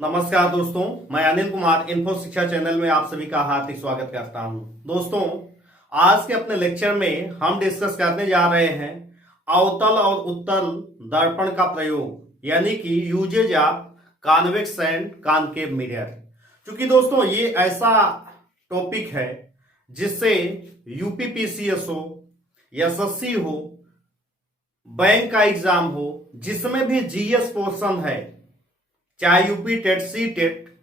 नमस्कार दोस्तों, मैं अनिल कुमार इन्फो शिक्षा चैनल में आप सभी का हार्दिक स्वागत करता हूं। दोस्तों, आज के अपने लेक्चर में हम डिस्कस करने जा रहे हैं अवतल और उत्तल दर्पण का प्रयोग, यानी कि uses of convex and concave mirror. क्योंकि दोस्तों ये ऐसा टॉपिक है जिससे यूपीपीसीएस हो, एसएससी हो, बैंक का एग्जाम हो, जिसमें भी जीएस पोर्शन है, चाहे यूपी टेट, सी टेट,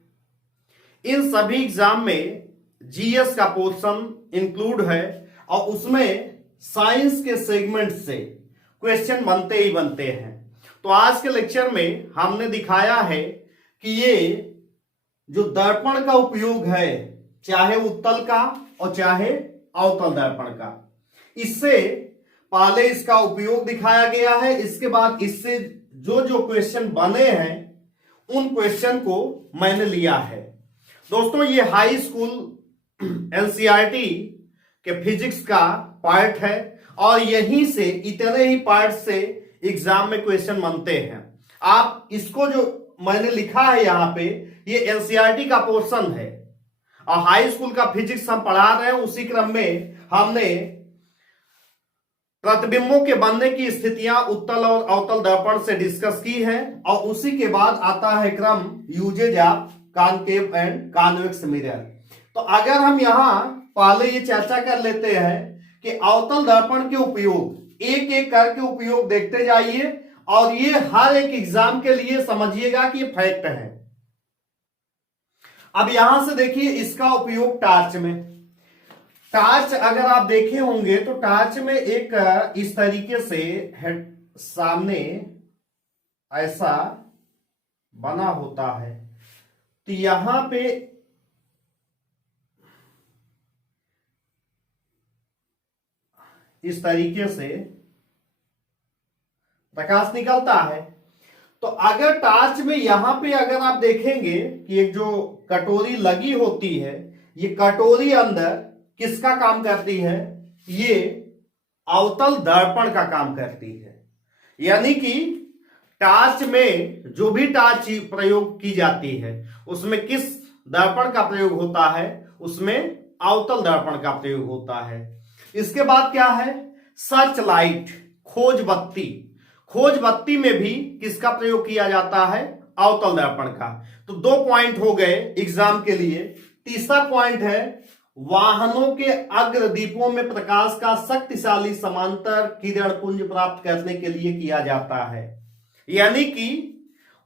इन सभी एग्जाम में जीएस का पोर्शन इंक्लूड है और उसमें साइंस के सेगमेंट से क्वेश्चन बनते ही बनते हैं। तो आज के लेक्चर में हमने दिखाया है कि ये जो दर्पण का उपयोग है, चाहे उत्तल का और चाहे अवतल दर्पण का, इससे पहले इसका उपयोग दिखाया गया है। इसके बाद इससे जो जो क्वेश्चन बने हैं उन क्वेश्चन को मैंने लिया है। दोस्तों, ये हाई स्कूल एनसीईआरटी के फिजिक्स का पार्ट है और यहीं से इतने ही पार्ट से एग्जाम में क्वेश्चन बनते हैं। आप इसको जो मैंने लिखा है यहाँ पे, ये एनसीईआरटी का पोर्शन है और हाई स्कूल का फिजिक्स हम पढ़ा रहे हैं। उसी क्रम में हमने प्रतिबिंबों के बनने की स्थितियां उत्तल और अवतल दर्पण से डिस्कस की है और उसी के बाद आता है क्रम uses of concave and convex mirror. तो अगर हम यहां पहले ये चर्चा कर लेते हैं कि अवतल दर्पण के उपयोग, एक एक करके उपयोग देखते जाइए और ये हर एक एग्जाम के लिए समझिएगा कि ये फैक्ट है। अब यहां से देखिए इसका उपयोग टार्च में। टार्च अगर आप देखे होंगे तो टार्च में एक इस तरीके से हेड सामने ऐसा बना होता है। तो यहां पे इस तरीके से प्रकाश निकलता है। तो अगर टार्च में यहां पे अगर आप देखेंगे कि एक जो कटोरी लगी होती है, ये कटोरी अंदर किसका काम करती है? ये अवतल दर्पण का काम करती है। यानी कि टार्च में जो भी टार्च प्रयोग की जाती है उसमें किस दर्पण का प्रयोग होता है? उसमें अवतल दर्पण का प्रयोग होता है। इसके बाद क्या है? सर्च लाइट, खोज बत्ती। खोज बत्ती में भी किसका प्रयोग किया जाता है? अवतल दर्पण का। तो 2 पॉइंट हो गए एग्जाम के लिए। तीसरा पॉइंट है वाहनों के अग्रदीपों में प्रकाश का शक्तिशाली समांतर किरण पुंज प्राप्त करने के लिए किया जाता है। यानी कि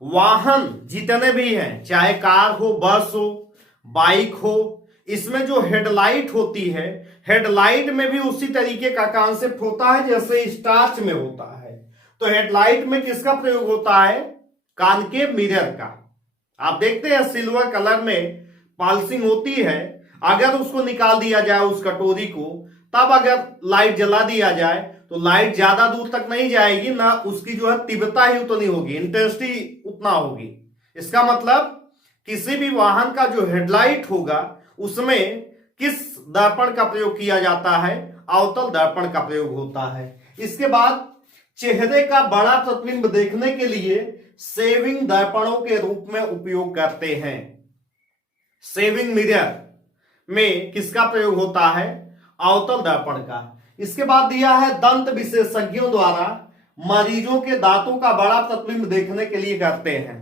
वाहन जितने भी हैं, चाहे कार हो, बस हो, बाइक हो, इसमें जो हेडलाइट होती है, हेडलाइट में भी उसी तरीके का कॉन्सेप्ट होता है जैसे स्टार्च में होता है। तो हेडलाइट में किसका प्रयोग होता है? कॉनकेव मिरर का। आप देखते हैं सिल्वर कलर में पॉलिशिंग होती है, अगर उसको निकाल दिया जाए उस कटोरी को, तब अगर लाइट जला दिया जाए तो लाइट ज्यादा दूर तक नहीं जाएगी, ना उसकी जो है तीव्रता ही उतनी होगी, इंटेंसिटी उतना होगी। इसका मतलब किसी भी वाहन का जो हेडलाइट होगा उसमें किस दर्पण का प्रयोग किया जाता है? अवतल दर्पण का प्रयोग होता है। इसके बाद चेहरे का बड़ा प्रतिबिंब देखने के लिए सेविंग दर्पणों के रूप में उपयोग करते हैं। सेविंग मिरर में किसका प्रयोग होता है? अवतल दर्पण का। इसके बाद दिया है दंत विशेषज्ञों द्वारा मरीजों के दांतों का बड़ा प्रतिबिंब देखने के लिए करते हैं।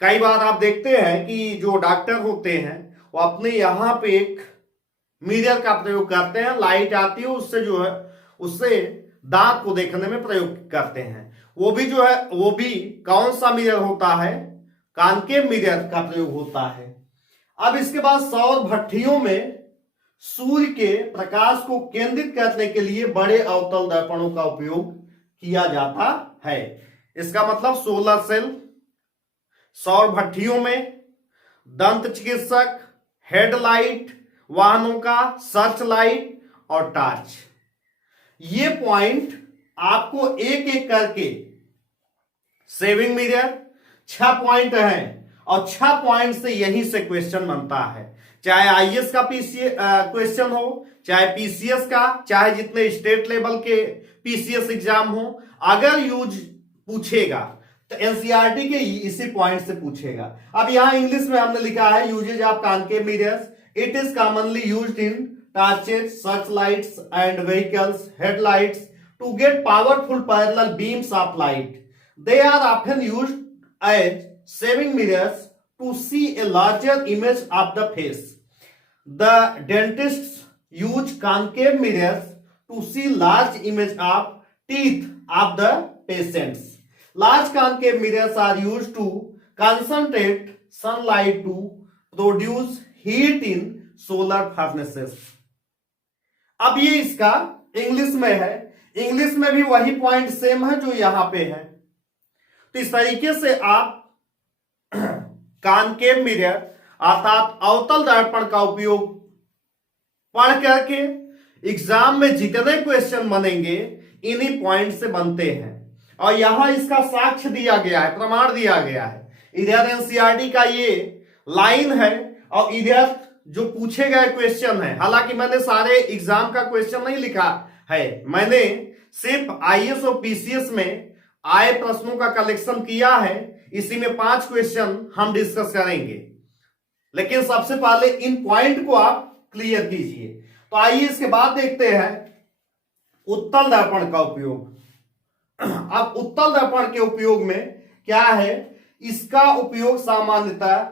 कई बार आप देखते हैं कि जो डॉक्टर होते हैं वो अपने यहां पे एक मिरर का प्रयोग करते हैं, लाइट आती है उससे जो है उससे दांत को देखने में प्रयोग करते हैं। वो भी जो है वो भी कौन सा मिरर होता है? कॉनकेव मिरर का प्रयोग होता है। अब इसके बाद सौर भट्ठियों में सूर्य के प्रकाश को केंद्रित करने के लिए बड़े अवतल दर्पणों का उपयोग किया जाता है। इसका मतलब सोलर सेल, सौर भट्ठियों में, दंत चिकित्सक, हेडलाइट, वाहनों का सर्च लाइट और टार्च। ये पॉइंट आपको एक एक करके, सेविंग मिरर 6 पॉइंट हैं और 6 पॉइंट से यहीं से क्वेश्चन बनता है। चाहे आईएएस का क्वेश्चन हो, चाहे पीसीएस का, चाहे जितने स्टेट लेवल के पीसीएस एग्जाम हो, अगर यूज पूछेगा तो एनसीईआरटी के इसी पॉइंट से पूछेगा। अब यहां इंग्लिश में हमने लिखा है uses of concave mirrors, it is commonly used in torches, search lights and vehicles headlights to get powerful parallel beams of light. They are often used as saving mirrors to see a larger image of the face. The dentists use concave mirrors to see large image of teeth of the patients. Large concave mirrors are used to concentrate sunlight to produce heat in solar furnaces. अब ये इसका English में है, English में भी वही point same है जो यहां पे है। तो इस तरीके से आप कॉनकेव मिरर अर्थात अवतल दर्पण का उपयोग पढ़ करके एग्जाम में जितने क्वेश्चन बनेंगे इन्हीं पॉइंट से बनते हैं। और यहां इसका साक्ष्य दिया गया है, प्रमाण दिया गया है। इधर एनसीईआरटी का ये लाइन है और इधर जो पूछे गए क्वेश्चन है। हालांकि मैंने सारे एग्जाम का क्वेश्चन नहीं लिखा है, मैंने सिर्फ आईएएस और पीसीएस में आए प्रश्नों का कलेक्शन किया है। इसी में 5 क्वेश्चन हम डिस्कस करेंगे, लेकिन सबसे पहले इन पॉइंट को आप क्लियर कीजिए। तो आइए इसके बाद देखते हैं उत्तल दर्पण का उपयोग। अब उत्तल दर्पण के उपयोग में क्या है, इसका उपयोग सामान्यतः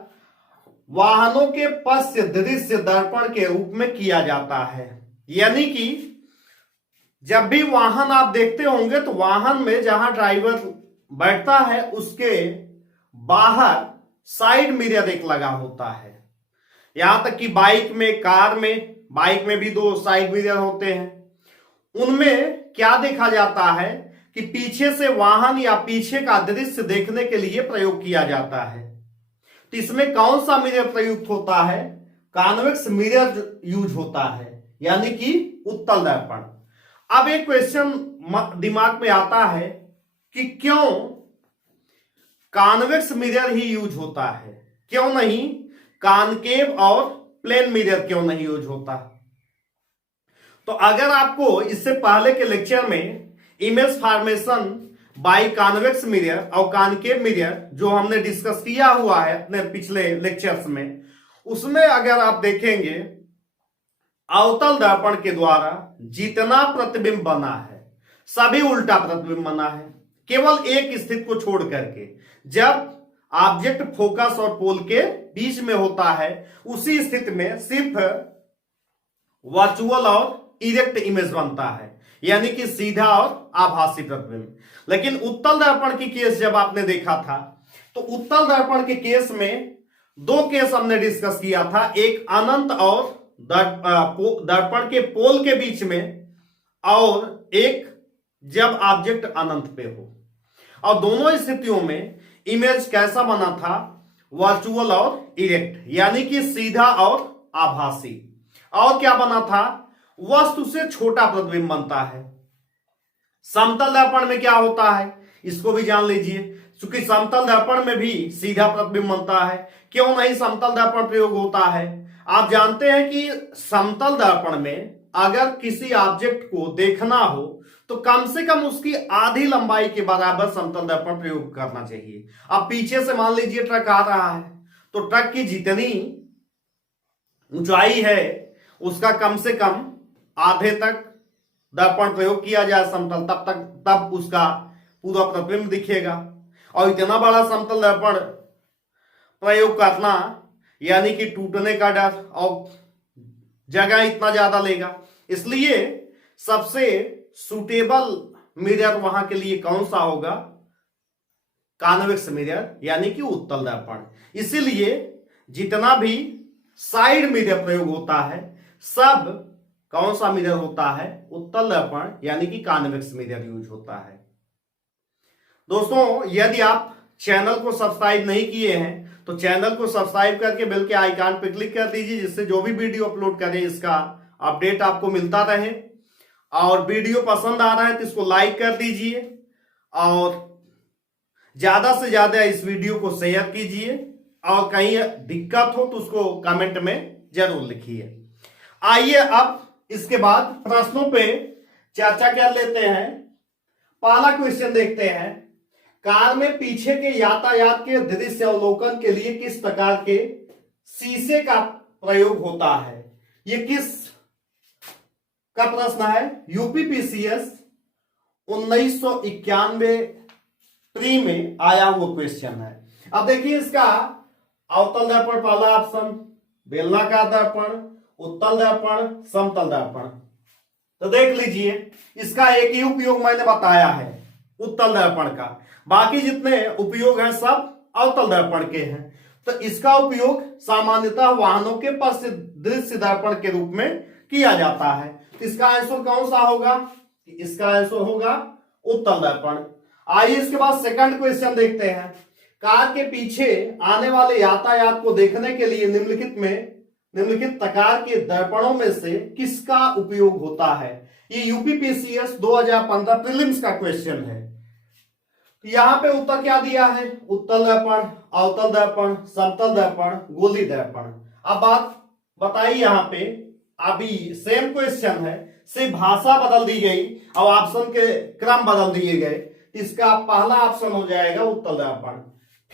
वाहनों के पश्च दृश्य दर्पण के रूप में किया जाता है। यानी कि जब भी वाहन आप देखते होंगे तो वाहन में जहां ड्राइवर बैठता है उसके बाहर साइड मिरर एक लगा होता है। यहां तक कि बाइक में, कार में, बाइक में भी 2 साइड मिरर होते हैं। उनमें क्या देखा जाता है कि पीछे से वाहन या पीछे का दृश्य देखने के लिए प्रयोग किया जाता है। तो इसमें कौन सा मिरर प्रयुक्त होता है, कॉन्वेक्स मिरर यूज होता है, यानी कि उत्तल दर्पण। अब एक क्वेश्चन दिमाग में आता है कि क्यों कॉन्वेक्स मिरर ही यूज होता है, क्यों नहीं कॉनकेव और प्लेन मिरर क्यों नहीं यूज होता। तो अगर आपको इससे पहले के लेक्चर में image formation by convex mirror और कॉनकेव मिरर जो हमने डिस्कस किया हुआ है अपने पिछले लेक्चर्स में, उसमें अगर आप देखेंगे अवतल दर्पण के द्वारा जितना प्रतिबिंब बना है सभी उल्टा प्रतिबिंब बना है, केवल एक स्थिति को छोड़ करके। जब ऑब्जेक्ट फोकस और पोल के बीच में होता है उसी स्थिति में सिर्फ वर्चुअल और इरेक्ट इमेज बनता है, यानी कि सीधा और आभासी प्रतिबिंब। लेकिन उत्तल दर्पण की केस जब आपने देखा था तो उत्तल दर्पण के केस में 2 केस हमने डिस्कस किया था, एक अनंत और दर्पण के पोल के बीच में, और एक जब ऑब्जेक्ट अनंत पे हो। और दोनों स्थितियों में इमेज कैसा बना था, वर्चुअल और इरेक्ट, यानी कि सीधा और आभासी। और क्या बना था, वस्तु से छोटा प्रतिबिंब बनता है। समतल दर्पण में क्या होता है इसको भी जान लीजिए, क्योंकि समतल दर्पण में भी सीधा प्रतिबिंब बनता है। क्यों नहीं समतल दर्पण प्रयोग होता है, आप जानते हैं कि समतल दर्पण में अगर किसी ऑब्जेक्ट को देखना हो तो कम से कम उसकी आधी लंबाई के बराबर समतल दर्पण प्रयोग करना चाहिए। अब पीछे से मान लीजिए ट्रक आ रहा है तो ट्रक की जितनी ऊंचाई है उसका कम से कम आधे तक दर्पण प्रयोग किया जाए समतल, तब उसका पूरा प्रतिबिंब दिखेगा। और इतना बड़ा समतल दर्पण प्रयोग करना यानी कि टूटने का डर और जगह इतना ज्यादा लेगा। इसलिए सबसे सुटेबल मिरर वहां के लिए कौन सा होगा, कॉन्वेक्स मिरर, यानी कि उत्तल दर्पण। इसीलिए जितना भी साइड मिरर प्रयोग होता है सब कौन सा मिरर होता है, उत्तल दर्पण यानी कि कॉन्वेक्स मिरर यूज होता है। दोस्तों, यदि आप चैनल को सब्सक्राइब नहीं किए हैं तो चैनल को सब्सक्राइब करके बेल के आइकन पर क्लिक कर दीजिए, जिससे जो भी वीडियो अपलोड करें इसका अपडेट आपको मिलता रहे। और वीडियो पसंद आ रहा है तो इसको लाइक कर दीजिए और ज्यादा से ज्यादा इस वीडियो को शेयर कीजिए, और कहीं दिक्कत हो तो उसको कमेंट में जरूर लिखिए। आइए अब इसके बाद प्रश्नों पे चर्चा कर लेते हैं। पहला क्वेश्चन देखते हैं, कार में पीछे के यातायात के दृश्य अवलोकन के लिए किस प्रकार के शीशे का प्रयोग होता है? ये किस का प्रश्न है? यूपीपीसीएस 1991 प्री में आया हुआ क्वेश्चन है। अब देखिए इसका अवतल दर्पण पहला ऑप्शन, बेलनाकार दर्पण, उत्तल दर्पण, समतल दर्पण। तो देख लीजिए इसका एक ही उपयोग मैंने बताया है उत्तल दर्पण का, बाकी जितने उपयोग हैं सब अवतल दर्पण के हैं। तो इसका उपयोग सामान्यतः वाहनों के पश्च दृश्य दर्पण के रूप में किया जाता है। तो इसका आंसर कौन सा होगा? इसका आंसर होगा उत्तल दर्पण। आइए इसके बाद सेकंड क्वेश्चन देखते हैं। कार के पीछे आने वाले यातायात को देखने के लिए निम्नलिखित प्रकार के दर्पणों में से किसका उपयोग होता है? ये यूपीपीसीएस 2015 प्रीलिम्स का क्वेश्चन है। तो यहां पे उत्तर क्या दिया है? उत्तल दर्पण, अवतल दर्पण, समतल दर्पण, गोली दर्पण। अब बात बताइए, यहां पे अभी सेम क्वेश्चन है, सिर्फ भाषा बदल दी गई और ऑप्शन के क्रम बदल दिए गए। इसका पहला ऑप्शन हो जाएगा उत्तल दर्पण।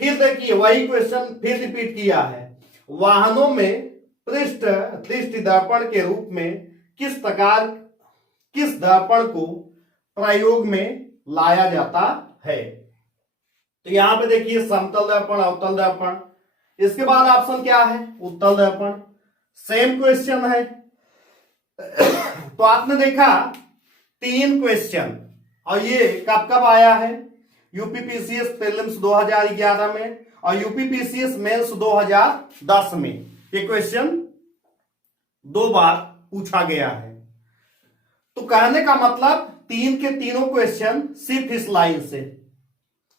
फिर देखिए वही क्वेश्चन फिर रिपीट किया है। वाहनों में पृष्ठ दृष्टि दर्पण के रूप में किस दर्पण को प्रयोग में लाया जाता है? तो यहां पे देखिए समतल दर्पण, अवतल दर्पण। इसके बाद ऑप्शन क्या है? उत्तल दर्पण। सेम क्वेश्चन है। तो आपने देखा 3 क्वेश्चन, और ये कब कब आया है? यूपीपीसीएस प्रीलिम्स 2011 में और यूपीपीसीएस मेंस 2010 में ये क्वेश्चन 2 बार पूछा गया है। तो कहने का मतलब 3 के तीनों क्वेश्चन सिर्फ इस लाइन से।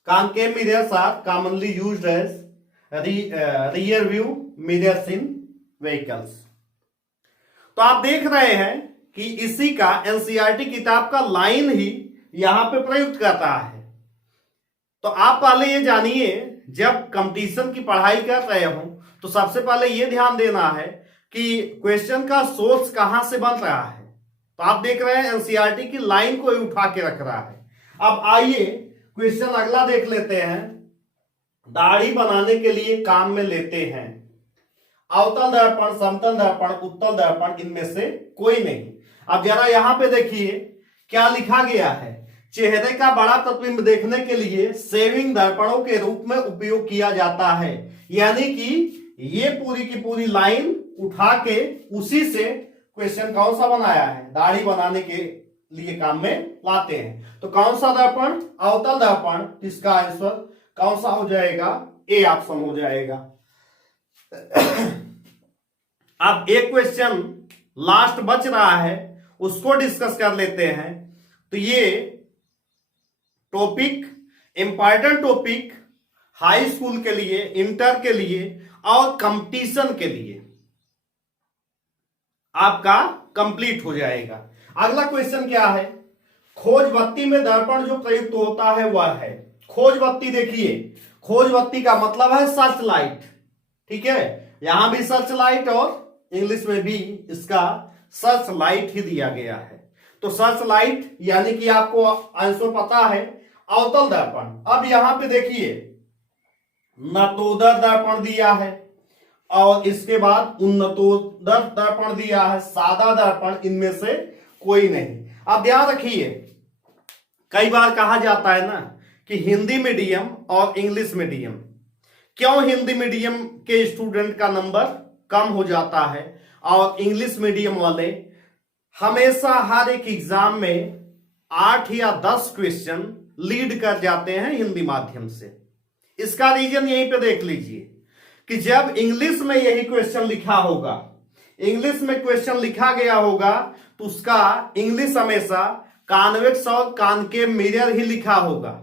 Concave mirrors are commonly used as rear view mirrors in vehicles. तो आप देख रहे हैं कि इसी का एनसीईआरटी किताब का लाइन ही यहां पे प्रयुक्त करता है। तो आप पहले ये जानिए, जब कंपटीशन की पढ़ाई कर रहे हो तो सबसे पहले ये ध्यान देना है कि क्वेश्चन का सोर्स कहां से बन रहा है। तो आप देख रहे हैं एनसीईआरटी की लाइन को ही उठा के रख रहा है। अब आइए क्वेश्चन अगला देख लेते हैं। दाढ़ी बनाने के लिए काम में लेते हैं अवतल दर्पण, समतल दर्पण, उत्तल दर्पण, इनमें से कोई नहीं। अब जरा यहां पे देखिए क्या लिखा गया है। चेहरे का बड़ा प्रतिबिंब देखने के लिए सेविंग दर्पणों के रूप में उपयोग किया जाता है। यानी कि ये पूरी की पूरी लाइन उठा के उसी से क्वेश्चन कौन सा बनाया है? दाढ़ी बनाने के लिए काम में लाते हैं। तो कौन सा दर्पण? अवतल दर्पण। इसका आंसर कौन सा हो जाएगा? ए ऑप्शन हो जाएगा। अब एक क्वेश्चन लास्ट बच रहा है, उसको डिस्कस कर लेते हैं। तो ये topic important topic high school के लिए, इंटर के लिए और कंपटीशन के लिए आपका कंप्लीट हो जाएगा। अगला क्वेश्चन क्या है? खोज बत्ती में दर्पण जो प्रयुक्त होता है वह है। खोज बत्ती देखिए, खोज बत्ती का मतलब है सर्च लाइट। ठीक है, यहां भी सर्च लाइट और इंग्लिश में भी इसका सर्च लाइट ही दिया गया है। तो सर्च लाइट यानी कि आपको आंसर पता है अवतल दर्पण। अब यहां पे देखिए नतोदर दर्पण दिया है और इसके बाद उन्नतोदर दर्पण दिया है, सादा दर्पण, इनमें से कोई नहीं। अब ध्यान रखिए, कई बार कहा जाता है ना कि हिंदी मीडियम और इंग्लिश मीडियम, क्यों हिंदी मीडियम के स्टूडेंट का नंबर कम हो जाता है और इंग्लिश मीडियम वाले हमेशा हर एक एग्जाम में 8 या 10 क्वेश्चन लीड कर जाते हैं हिंदी माध्यम से। इसका रीजन यहीं पे देख लीजिए कि जब इंग्लिश में यही क्वेश्चन लिखा होगा, इंग्लिश में क्वेश्चन लिखा गया होगा, तो उसका इंग्लिश हमेशा कॉन्वेक्स और कॉनकेव मिरर ही लिखा होगा।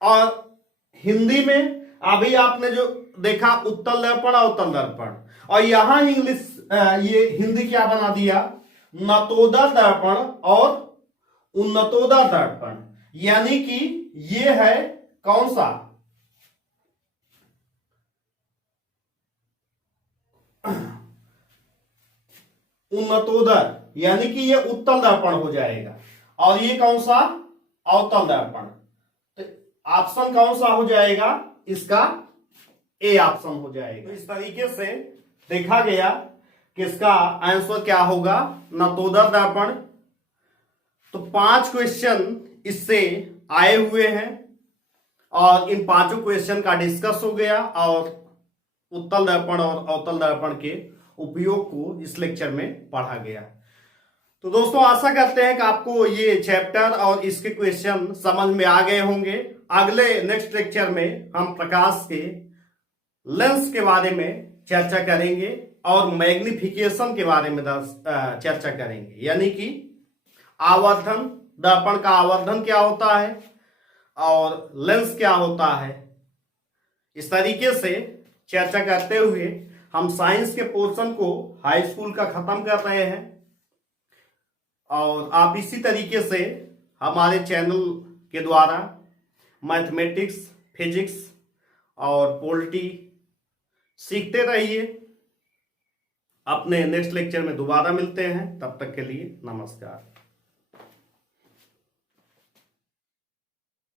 और हिंदी में अभी आपने जो देखा उत्तल दर्पण, अवतल दर्पण, और यहां इंग्लिश ये हिंदी क्या बना दिया? नतोदर दर्पण और उन्नतोदर दर्पण। यानी कि ये है कौन सा? उन्नतोदर, यानी कि ये उत्तल दर्पण हो जाएगा। और ये कौन सा? अवतल दर्पण। तो ऑप्शन कौन सा हो जाएगा, इसका ए ऑप्शन हो जाएगा। तो इस तरीके से देखा गया कि इसका आंसर क्या होगा, नतोदर दर्पण। तो 5 क्वेश्चन इससे आए हुए हैं और इन 5 क्वेश्चन का डिस्कस हो गया और उत्तल दर्पण और अवतल दर्पण के उपयोग को इस लेक्चर में पढ़ा गया। तो दोस्तों आशा करते हैं कि आपको ये चैप्टर और इसके क्वेश्चन समझ में आ गए होंगे। अगले नेक्स्ट लेक्चर में हम प्रकाश के लेंस के बारे में चर्चा करेंगे और मैग्निफिकेशन के बारे में चर्चा करेंगे, यानी कि आवर्धन, दर्पण का आवर्धन क्या होता है और लेंस क्या होता है। इस तरीके से चर्चा करते हुए हम साइंस के पोर्शन को हाई स्कूल का खत्म कर रहे हैं और आप इसी तरीके से हमारे चैनल के द्वारा मैथमेटिक्स, फिजिक्स और पॉलिटी सीखते रहिए। अपने नेक्स्ट लेक्चर में दोबारा मिलते हैं, तब तक के लिए नमस्कार।